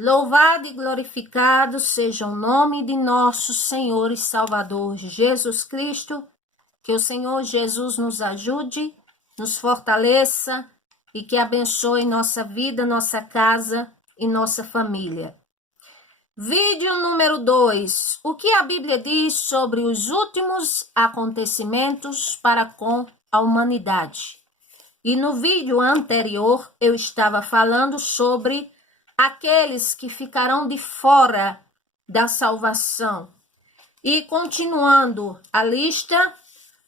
Louvado e glorificado seja o nome de nosso Senhor e Salvador Jesus Cristo. Que o Senhor Jesus nos ajude, nos fortaleça e que abençoe nossa vida, nossa casa e nossa família. Vídeo número 2. O que a Bíblia diz sobre os últimos acontecimentos para com a humanidade? E no vídeo anterior eu estava falando sobre aqueles que ficarão de fora da salvação. E continuando a lista,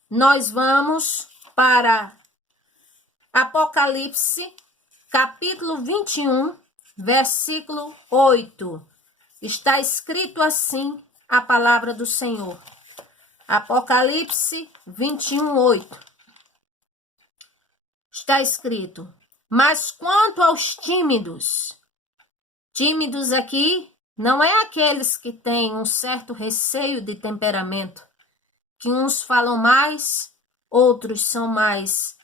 nós vamos para Apocalipse, capítulo 21, versículo 8. Está escrito assim a palavra do Senhor. Apocalipse 21, 8. Está escrito: mas quanto aos tímidos aqui não é aqueles que têm um certo receio de temperamento, que uns falam mais, outros são mais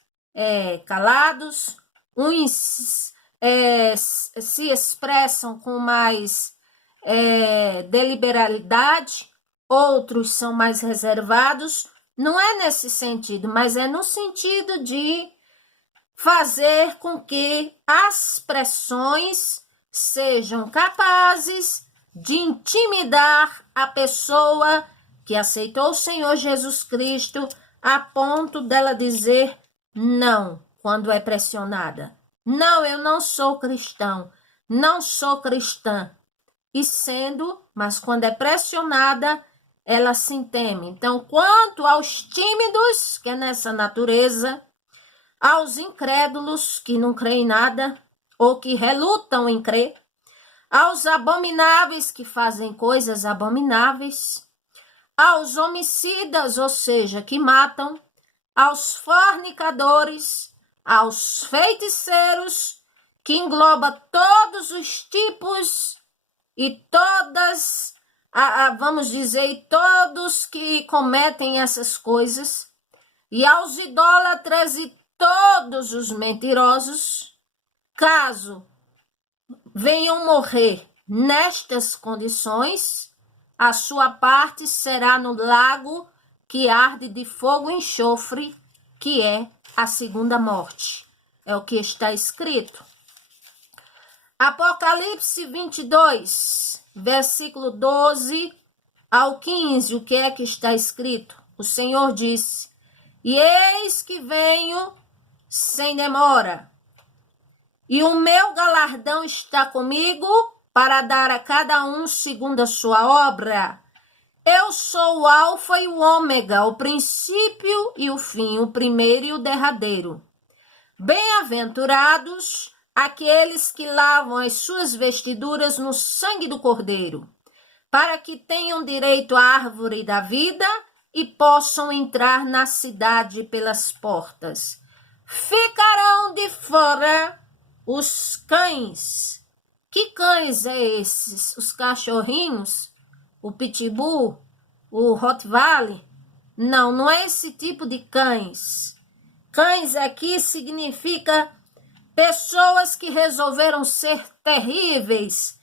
calados, uns se expressam com mais deliberalidade, outros são mais reservados. Não é nesse sentido, mas é no sentido de fazer com que as pressões sejam capazes de intimidar a pessoa que aceitou o Senhor Jesus Cristo a ponto dela dizer não quando é pressionada. Não, eu não sou cristão, não sou cristã. E sendo, mas quando é pressionada, ela se teme. Então, quanto aos tímidos, que é nessa natureza, aos incrédulos que não creem em nada ou que relutam em crer, aos abomináveis que fazem coisas abomináveis, aos homicidas, ou seja, que matam, aos fornicadores, aos feiticeiros, que engloba todos os tipos e todas, vamos dizer, todos que cometem essas coisas, e aos idólatras e todos os mentirosos, caso venham morrer nestas condições, a sua parte será no lago que arde de fogo e enxofre, que é a segunda morte. É o que está escrito. Apocalipse 22, versículo 12 ao 15, o que é que está escrito? O Senhor diz: e eis que venho sem demora, e o meu galardão está comigo para dar a cada um segundo a sua obra. Eu sou o Alfa e o Ômega, o princípio e o fim, o primeiro e o derradeiro. Bem-aventurados aqueles que lavam as suas vestiduras no sangue do Cordeiro, para que tenham direito à árvore da vida e possam entrar na cidade pelas portas. Ficarão de fora os cães. Que cães é esses? Os cachorrinhos? O pitbull? O Rottweiler? Não, não é esse tipo de cães. Cães aqui significa pessoas que resolveram ser terríveis,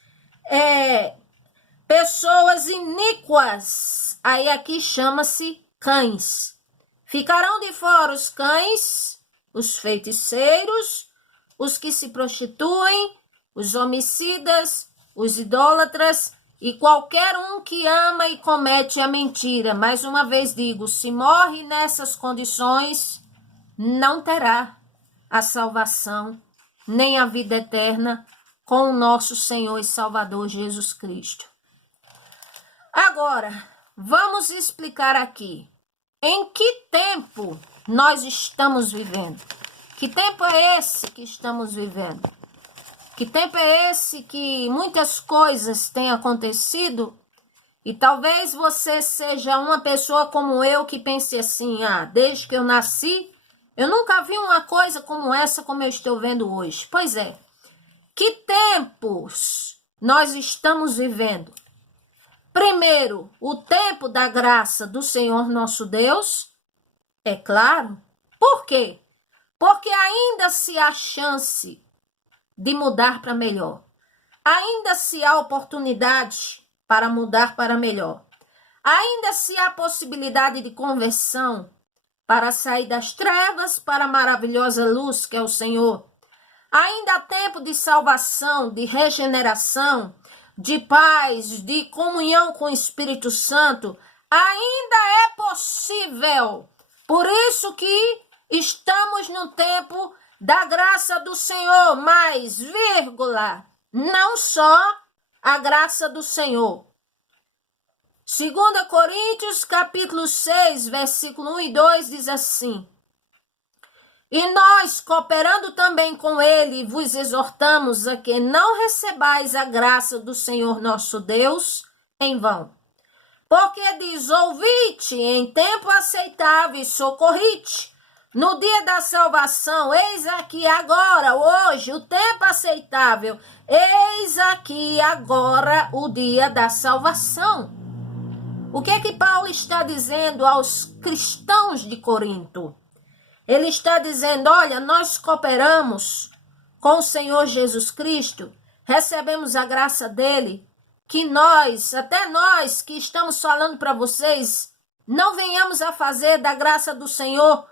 pessoas iníquas. Aí aqui chama-se cães. Ficarão de fora os cães, os feiticeiros, os que se prostituem, os homicidas, os idólatras e qualquer um que ama e comete a mentira. Mais uma vez digo, se morre nessas condições, não terá a salvação, nem a vida eterna com o nosso Senhor e Salvador Jesus Cristo. Agora, vamos explicar aqui em que tempo nós estamos vivendo. Que tempo é esse que estamos vivendo? Que tempo é esse que muitas coisas têm acontecido? E talvez você seja uma pessoa como eu que pense assim, desde que eu nasci, eu nunca vi uma coisa como essa, como eu estou vendo hoje. Pois é, que tempos nós estamos vivendo? Primeiro, o tempo da graça do Senhor nosso Deus, é claro. Por quê? Porque ainda se há chance de mudar para melhor. ainda se há oportunidade para mudar para melhor. Ainda se há possibilidade de conversão para sair das trevas para a maravilhosa luz que é o Senhor. Ainda há tempo de salvação, de regeneração, de paz, de comunhão com o Espírito Santo. Ainda é possível. Por isso que estamos no tempo da graça do Senhor, mas, vírgula, não só a graça do Senhor. 2 Coríntios, capítulo 6, versículo 1 e 2, diz assim: E nós, cooperando também com ele, vos exortamos a que não recebais a graça do Senhor nosso Deus em vão. Porque diz, ouvi-te em tempo aceitável e socorri-te. No dia da salvação, eis aqui agora, hoje, o tempo aceitável. Eis aqui agora o dia da salvação. O que é que Paulo está dizendo aos cristãos de Corinto? Ele está dizendo, olha, nós cooperamos com o Senhor Jesus Cristo, recebemos a graça dele, que nós, até nós que estamos falando para vocês, não venhamos a fazer da graça do Senhor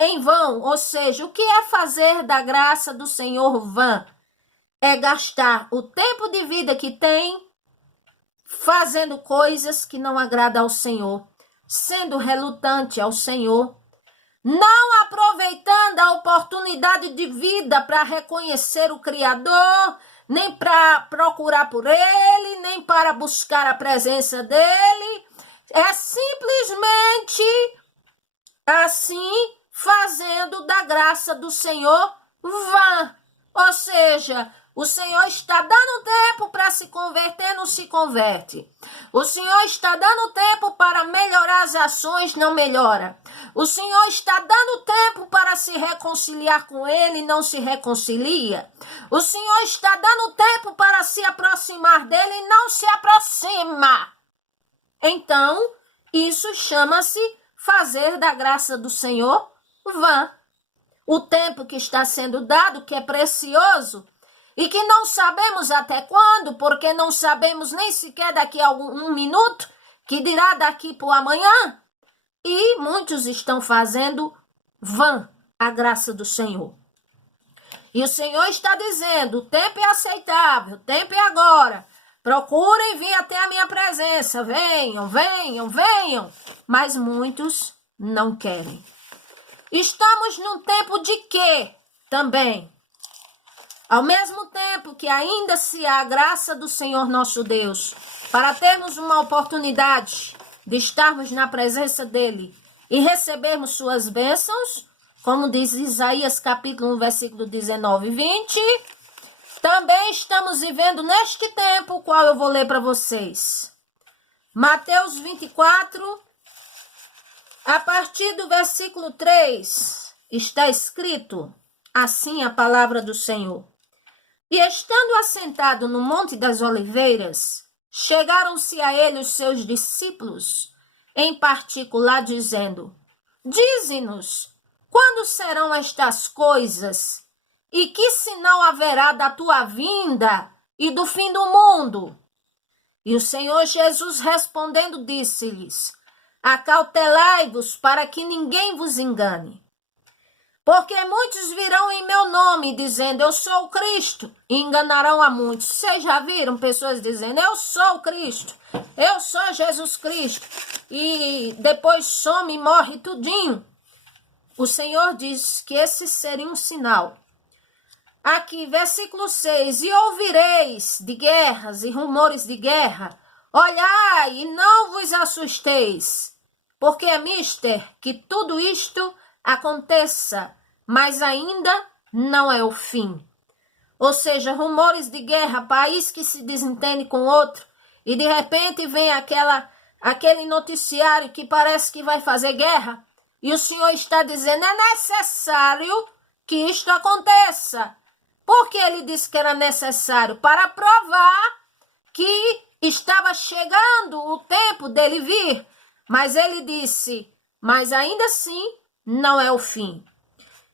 em vão. Ou seja, o que é fazer da graça do Senhor vã? É gastar o tempo de vida que tem fazendo coisas que não agradam ao Senhor, sendo relutante ao Senhor, não aproveitando a oportunidade de vida para reconhecer o Criador, nem para procurar por Ele, nem para buscar a presença dEle. É simplesmente assim, fazendo da graça do Senhor vã. Ou seja, o Senhor está dando tempo para se converter, não se converte. O Senhor está dando tempo para melhorar as ações, não melhora. O Senhor está dando tempo para se reconciliar com Ele, não se reconcilia. O Senhor está dando tempo para se aproximar dEle, não se aproxima. Então, isso chama-se fazer da graça do Senhor vã. O tempo que está sendo dado, que é precioso, e que não sabemos até quando, porque não sabemos nem sequer daqui a um minuto, que dirá daqui para o amanhã. E muitos estão fazendo vã a graça do Senhor. E o Senhor está dizendo, o tempo é aceitável, o tempo é agora. Procurem vir até a minha presença, venham, venham, venham. Mas muitos não querem. Estamos num tempo de quê também? Ao mesmo tempo que ainda se há a graça do Senhor nosso Deus, para termos uma oportunidade de estarmos na presença dEle e recebermos suas bênçãos, como diz Isaías capítulo 1, versículo 19 e 20, também estamos vivendo neste tempo, o qual eu vou ler para vocês. Mateus 24, a partir do versículo 3, está escrito assim a palavra do Senhor. E estando assentado no Monte das Oliveiras, chegaram-se a ele os seus discípulos, em particular, dizendo, dize-nos, quando serão estas coisas? E que sinal haverá da tua vinda e do fim do mundo? E o Senhor Jesus respondendo disse-lhes, acautelai-vos para que ninguém vos engane. Porque muitos virão em meu nome, dizendo, eu sou o Cristo, e enganarão a muitos. Vocês já viram pessoas dizendo, eu sou o Cristo, eu sou Jesus Cristo, e depois some e morre tudinho. O Senhor diz que esse seria um sinal. Aqui, versículo 6, e ouvireis de guerras e rumores de guerra, olhai e não vos assusteis, porque é mister que tudo isto aconteça, mas ainda não é o fim. Ou seja, rumores de guerra, país que se desentende com outro, e de repente vem aquele noticiário que parece que vai fazer guerra, e o Senhor está dizendo, é necessário que isto aconteça. Porque ele disse que era necessário? Para provar que estava chegando o tempo dele vir. Mas ele disse, mas ainda assim não é o fim.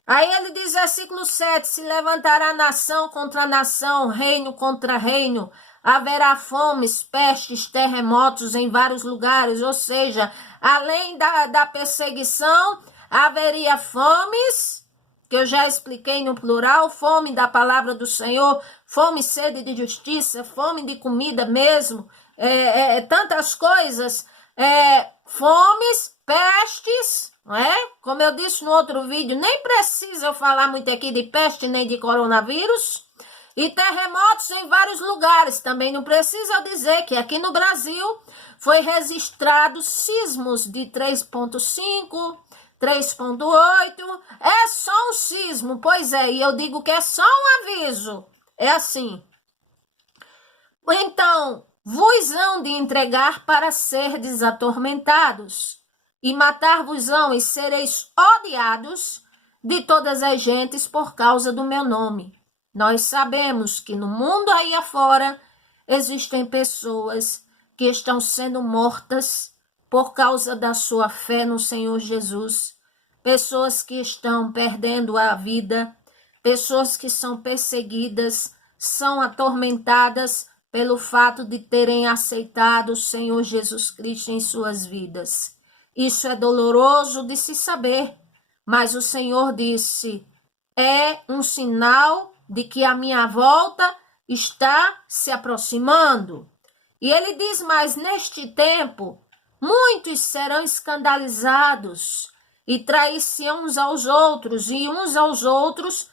Aí ele diz, versículo 7, se levantará nação contra nação, reino contra reino, haverá fomes, pestes, terremotos em vários lugares, ou seja, além da perseguição, haveria fomes, que eu já expliquei no plural, fome da palavra do Senhor, fome e sede de justiça, fome de comida mesmo, tantas coisas, fomes, pestes, não é? Como eu disse no outro vídeo, nem precisa eu falar muito aqui de peste nem de coronavírus, e terremotos em vários lugares. Também não precisa eu dizer que aqui no Brasil foi registrado sismos de 3,5, 3,8, é só um sismo, pois é, e eu digo que é só um aviso, é assim. Então, vos hão de entregar para serdes atormentados, e matar-vos-ão e sereis odiados de todas as gentes por causa do meu nome. Nós sabemos que no mundo aí afora existem pessoas que estão sendo mortas por causa da sua fé no Senhor Jesus, pessoas que estão perdendo a vida, pessoas que são perseguidas, são atormentadas pelo fato de terem aceitado o Senhor Jesus Cristo em suas vidas. Isso é doloroso de se saber, mas o Senhor disse, é um sinal de que a minha volta está se aproximando. E ele diz mais, neste tempo, muitos serão escandalizados e trair-se uns aos outros, e uns aos outros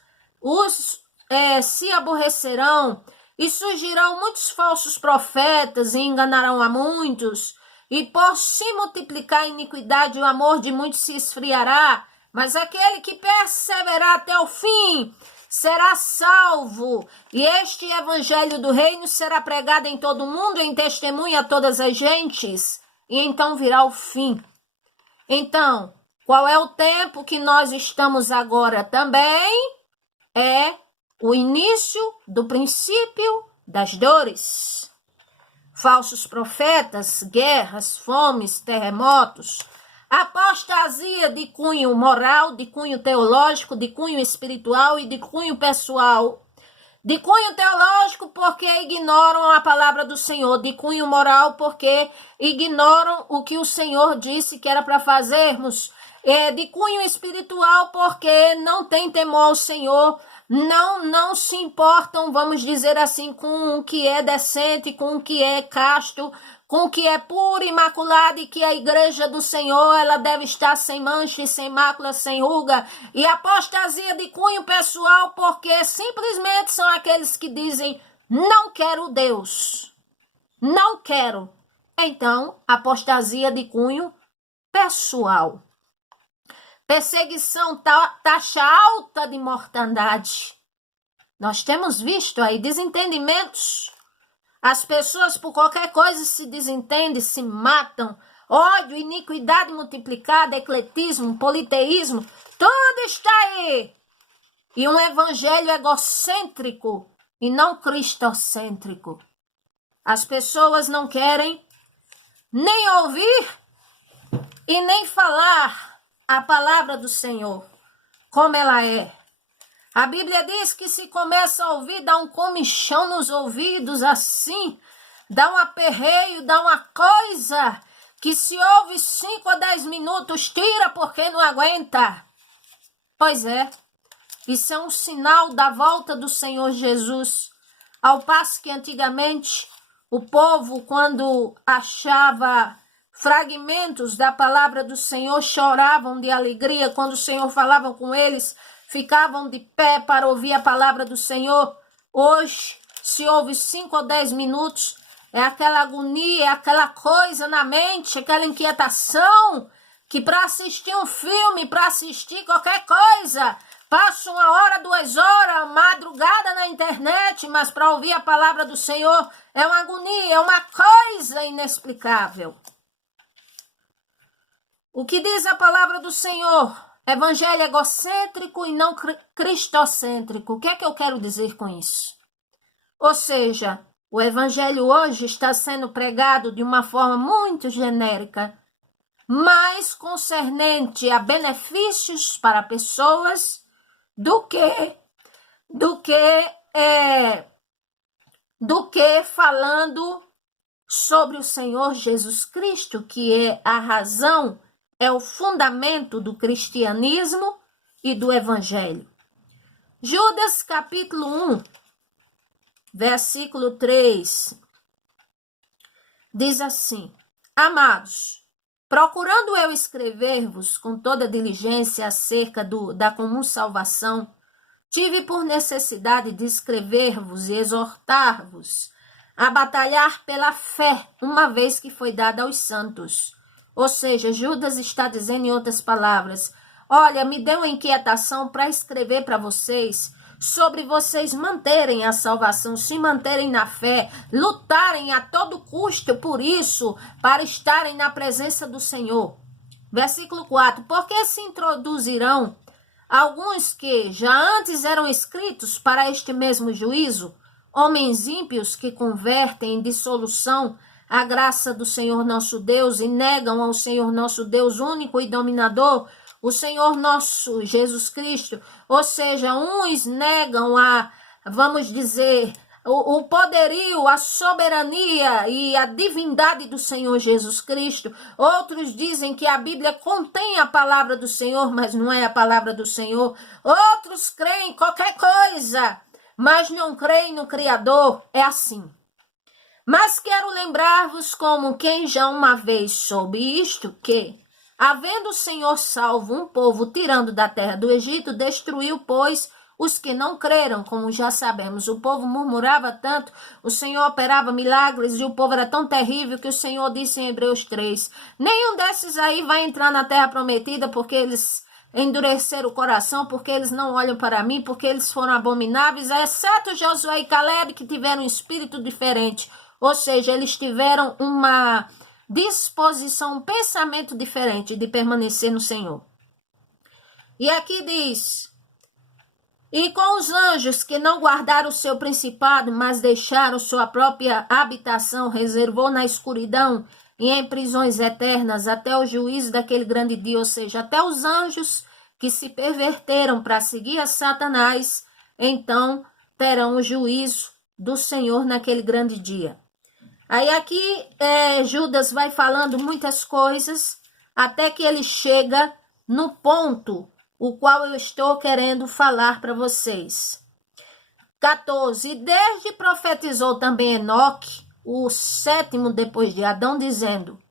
se aborrecerão, e surgirão muitos falsos profetas e enganarão a muitos, e por se multiplicar a iniquidade, o amor de muitos se esfriará, mas aquele que perseverar até o fim será salvo. E este evangelho do reino será pregado em todo o mundo, em testemunha a todas as gentes, e então virá o fim. Então, qual é o tempo que nós estamos agora também? É o início do princípio das dores. Falsos profetas, guerras, fomes, terremotos, apostasia de cunho moral, de cunho teológico, de cunho espiritual e de cunho pessoal. De cunho teológico porque ignoram a palavra do Senhor, de cunho moral porque ignoram o que o Senhor disse que era para fazermos, de cunho espiritual porque não tem temor ao Senhor, não se importam, vamos dizer assim, com o que é decente, com o que é casto, com o que é puro, imaculado, e que a igreja do Senhor, ela deve estar sem mancha, sem mácula, sem ruga. E apostasia de cunho pessoal, porque simplesmente são aqueles que dizem, não quero Deus, não quero. Então, apostasia de cunho pessoal. Perseguição, taxa alta de mortandade. Nós temos visto aí desentendimentos. As pessoas por qualquer coisa se desentendem, se matam. Ódio, iniquidade multiplicada, ecletismo, politeísmo, tudo está aí. E um evangelho egocêntrico e não cristocêntrico. As pessoas não querem nem ouvir e nem falar a palavra do Senhor, como ela é. A Bíblia diz que se começa a ouvir, dá um comichão nos ouvidos, assim, dá um aperreio, dá uma coisa, que se ouve 5 ou 10 minutos, tira porque não aguenta. Pois é, isso é um sinal da volta do Senhor Jesus, ao passo que antigamente o povo, quando achava fragmentos da palavra do Senhor, choravam de alegria. Quando o Senhor falava com eles, ficavam de pé para ouvir a palavra do Senhor. Hoje, se ouve 5 ou 10 minutos, é aquela agonia, é aquela coisa na mente, aquela inquietação, que para assistir um filme, para assistir qualquer coisa, passa 1 hora, 2 horas, madrugada na internet, mas para ouvir a palavra do Senhor é uma agonia, é uma coisa inexplicável. O que diz a palavra do Senhor? Evangelho egocêntrico e não cristocêntrico. O que é que eu quero dizer com isso? Ou seja, o evangelho hoje está sendo pregado de uma forma muito genérica, mais concernente a benefícios para pessoas do que do que falando sobre o Senhor Jesus Cristo, que é a razão, é o fundamento do cristianismo e do evangelho. Judas capítulo 1, versículo 3, diz assim: Amados, procurando eu escrever-vos com toda diligência acerca da comum salvação, tive por necessidade de escrever-vos e exortar-vos a batalhar pela fé, uma vez que foi dada aos santos. Ou seja, Judas está dizendo em outras palavras: olha, me deu inquietação para escrever para vocês sobre vocês manterem a salvação, se manterem na fé, lutarem a todo custo por isso, para estarem na presença do Senhor. Versículo 4: Porque se introduzirão alguns que já antes eram escritos para este mesmo juízo, homens ímpios que convertem em dissolução a graça do Senhor nosso Deus e negam ao Senhor nosso Deus único e dominador, o Senhor nosso Jesus Cristo. Ou seja, uns negam vamos dizer, o poderio, a soberania e a divindade do Senhor Jesus Cristo. Outros dizem que a Bíblia contém a palavra do Senhor, mas não é a palavra do Senhor. Outros creem em qualquer coisa, mas não creem no Criador. É assim. Mas quero lembrar-vos, como quem já uma vez soube isto, que, havendo o Senhor salvo um povo tirando da terra do Egito, destruiu, pois, os que não creram, como já sabemos. O povo murmurava tanto, o Senhor operava milagres e o povo era tão terrível que o Senhor disse em Hebreus 3, nenhum desses aí vai entrar na terra prometida, porque eles endureceram o coração, porque eles não olham para mim, porque eles foram abomináveis, exceto Josué e Caleb, que tiveram um espírito diferente. Ou seja, eles tiveram uma disposição, um pensamento diferente de permanecer no Senhor. E aqui diz: e com os anjos que não guardaram o seu principado, mas deixaram sua própria habitação, reservou na escuridão e em prisões eternas até o juízo daquele grande dia. Ou seja, até os anjos que se perverteram para seguir a Satanás, então terão o juízo do Senhor naquele grande dia. Aí aqui Judas vai falando muitas coisas, até que ele chega no ponto o qual eu estou querendo falar para vocês. 14. E desde profetizou também Enoque, o sétimo depois de Adão, dizendo: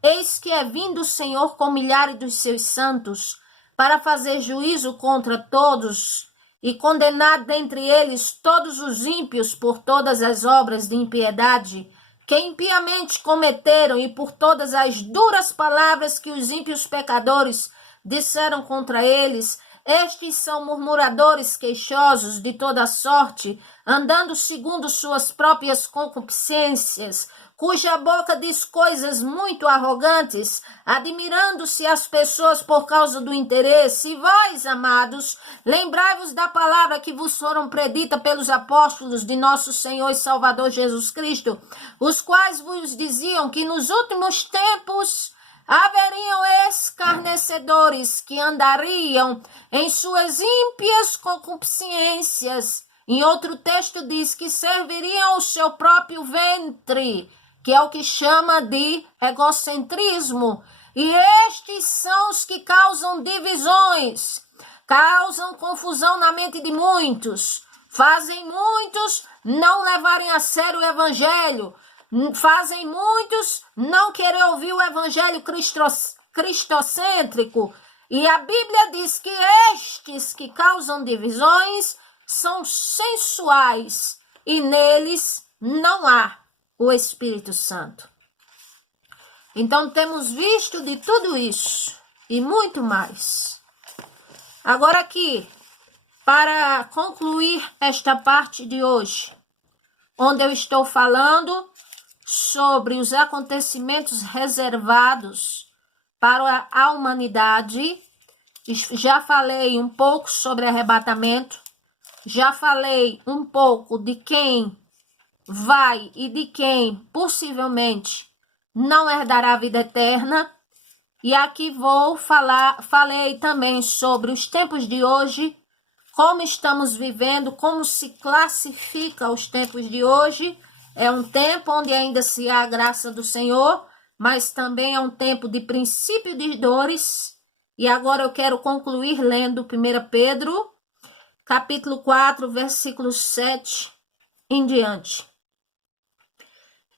Eis que é vindo o Senhor com milhares dos seus santos, para fazer juízo contra todos, e condenar dentre eles todos os ímpios por todas as obras de impiedade que impiamente cometeram, e por todas as duras palavras que os ímpios pecadores disseram contra eles. Estes são murmuradores queixosos de toda sorte, andando segundo suas próprias concupiscências, cuja boca diz coisas muito arrogantes, admirando-se as pessoas por causa do interesse. E vós, amados, lembrai-vos da palavra que vos foram predita pelos apóstolos de nosso Senhor e Salvador Jesus Cristo, os quais vos diziam que nos últimos tempos haveriam escarnecedores que andariam em suas ímpias concupiscências. Em outro texto diz que serviriam ao seu próprio ventre, que é o que chama de egocentrismo. E estes são os que causam divisões, causam confusão na mente de muitos, fazem muitos não levarem a sério o evangelho, fazem muitos não querer ouvir o evangelho cristocêntrico. E a Bíblia diz que estes que causam divisões são sensuais e neles não há o Espírito Santo. Então temos visto de tudo isso e muito mais. Agora aqui, para concluir esta parte de hoje, onde eu estou falando sobre os acontecimentos reservados para a humanidade. Já falei um pouco sobre arrebatamento, já falei um pouco de quem vai e de quem possivelmente não herdará a vida eterna. E aqui falei também sobre os tempos de hoje, como estamos vivendo, como se classifica os tempos de hoje. É um tempo onde ainda se há a graça do Senhor, mas também é um tempo de princípio de dores. E agora eu quero concluir lendo 1 Pedro, capítulo 4, versículos 7 em diante.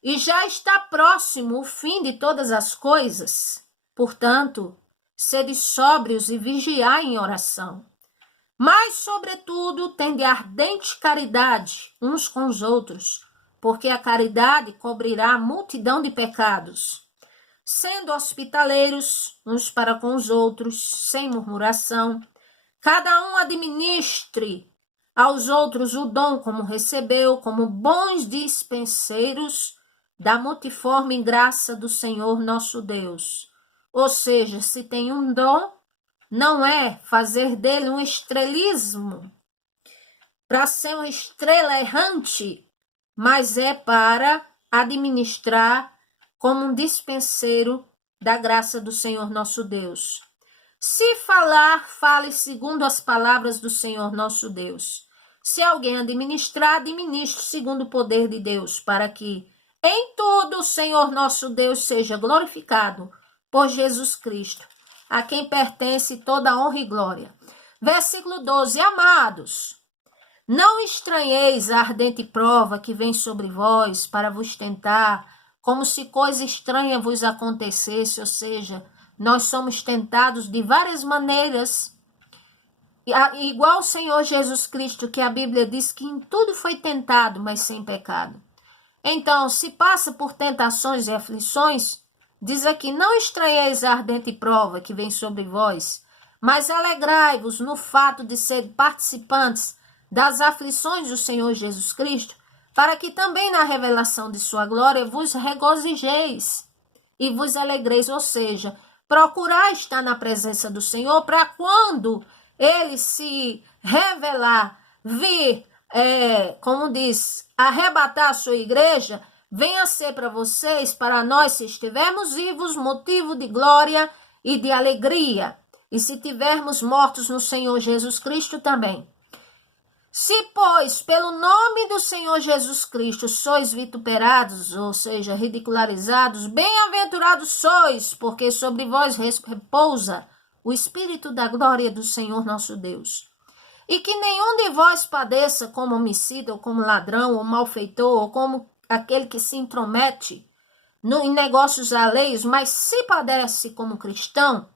E já está próximo o fim de todas as coisas, portanto, sede sóbrios e vigiai em oração. Mas, sobretudo, tende ardente caridade uns com os outros, porque a caridade cobrirá a multidão de pecados. Sendo hospitaleiros uns para com os outros, sem murmuração, cada um administre aos outros o dom como recebeu, como bons dispenseiros da multiforme graça do Senhor nosso Deus. Ou seja, se tem um dom, não é fazer dele um estrelismo, para ser uma estrela errante, mas é para administrar como um dispenseiro da graça do Senhor nosso Deus. Se falar, fale segundo as palavras do Senhor nosso Deus. Se alguém administrar, administre segundo o poder de Deus, para que em tudo o Senhor nosso Deus seja glorificado por Jesus Cristo, a quem pertence toda a honra e glória. Versículo 12. Amados, não estranheis a ardente prova que vem sobre vós para vos tentar, como se coisa estranha vos acontecesse, ou seja, nós somos tentados de várias maneiras, igual o Senhor Jesus Cristo, que a Bíblia diz que em tudo foi tentado, mas sem pecado. Então, se passa por tentações e aflições, diz aqui, não estranheis a ardente prova que vem sobre vós, mas alegrai-vos no fato de ser participantes das aflições do Senhor Jesus Cristo, para que também na revelação de sua glória vos regozijeis e vos alegreis, ou seja, procurar estar na presença do Senhor para quando ele se revelar, vir, como diz, arrebatar a sua igreja, venha ser para vocês, para nós, se estivermos vivos, motivo de glória e de alegria. E se tivermos mortos no Senhor Jesus Cristo também. Se, pois, pelo nome do Senhor Jesus Cristo sois vituperados, ou seja, ridicularizados, bem-aventurados sois, porque sobre vós repousa o Espírito da glória do Senhor nosso Deus. E que nenhum de vós padeça como homicida, ou como ladrão, ou malfeitor, ou como aquele que se intromete em negócios alheios, mas se padece como cristão,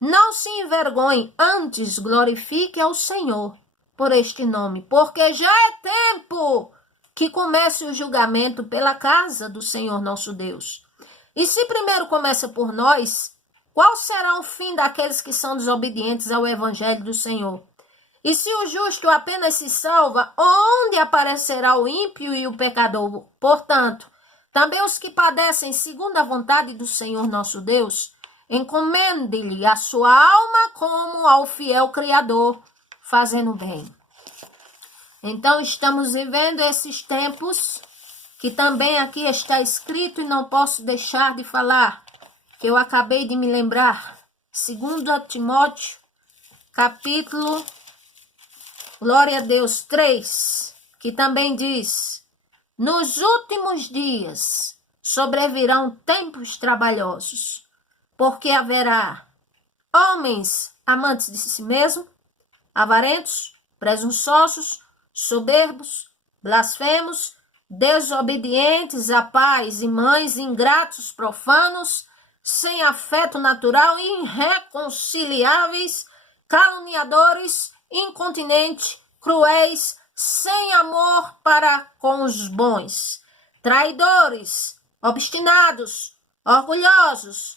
não se envergonhe, antes glorifique ao Senhor por este nome, porque já é tempo que comece o julgamento pela casa do Senhor nosso Deus. E se primeiro começa por nós, qual será o fim daqueles que são desobedientes ao evangelho do Senhor? E se o justo apenas se salva, onde aparecerá o ímpio e o pecador? Portanto, também os que padecem segundo a vontade do Senhor nosso Deus, encomende-lhe a sua alma como ao fiel Criador, fazendo bem. Então, estamos vivendo esses tempos, que também aqui está escrito e não posso deixar de falar, que eu acabei de me lembrar. 2 Timóteo, capítulo, glória a Deus, 3, que também diz, nos últimos dias sobrevirão tempos trabalhosos, porque haverá homens amantes de si mesmo, avarentos, presunçosos, soberbos, blasfemos, desobedientes a pais e mães, ingratos, profanos, sem afeto natural, irreconciliáveis, caluniadores, incontinentes, cruéis, sem amor para com os bons, traidores, obstinados, orgulhosos,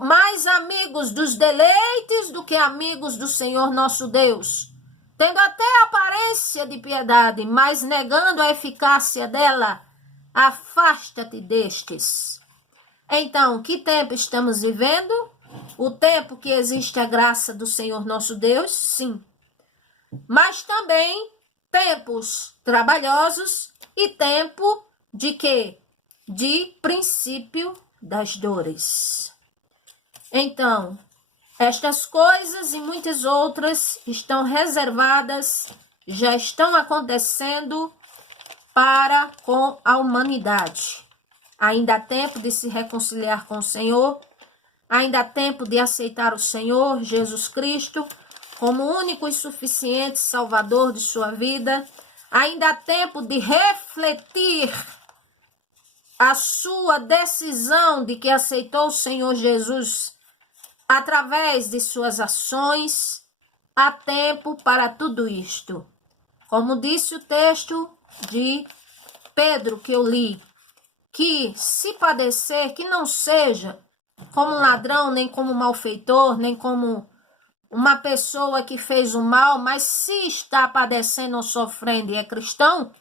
mais amigos dos deleites do que amigos do Senhor nosso Deus, tendo até aparência de piedade, mas negando a eficácia dela, afasta-te destes. Então, que tempo estamos vivendo? O tempo que existe a graça do Senhor nosso Deus, sim. Mas também tempos trabalhosos e tempo de quê? De princípio das dores. Então, Estas coisas e muitas outras estão reservadas, já estão acontecendo para com a humanidade. Ainda há tempo de se reconciliar com o Senhor, ainda há tempo de aceitar o Senhor Jesus Cristo como único e suficiente Salvador de sua vida, ainda há tempo de refletir a sua decisão de que aceitou o Senhor Jesus através de suas ações. Há tempo para tudo isto. Como disse o texto de Pedro que eu li, que se padecer, que não seja como um ladrão, nem como um malfeitor, nem como uma pessoa que fez o mal, mas se está padecendo ou sofrendo e é cristão,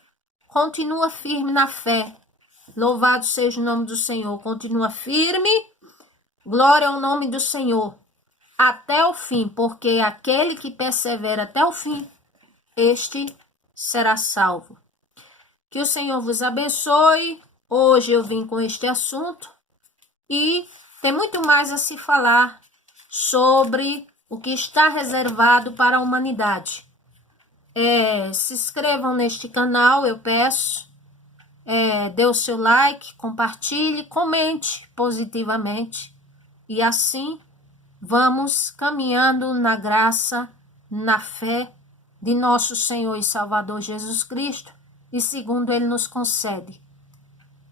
continua firme na fé. Louvado seja o nome do Senhor. Continua firme. Glória ao nome do Senhor. Até o fim, porque aquele que persevera até o fim, este será salvo. Que o Senhor vos abençoe. Hoje eu vim com este assunto e tem muito mais a se falar sobre o que está reservado para a humanidade. Se inscrevam neste canal, eu peço. Dê o seu like, compartilhe, comente positivamente. E assim vamos caminhando na graça, na fé de nosso Senhor e Salvador Jesus Cristo, e segundo Ele nos concede.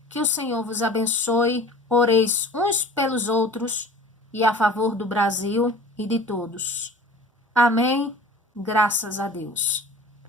Que o Senhor vos abençoe, oreis uns pelos outros e a favor do Brasil e de todos. Amém. Graças a Deus.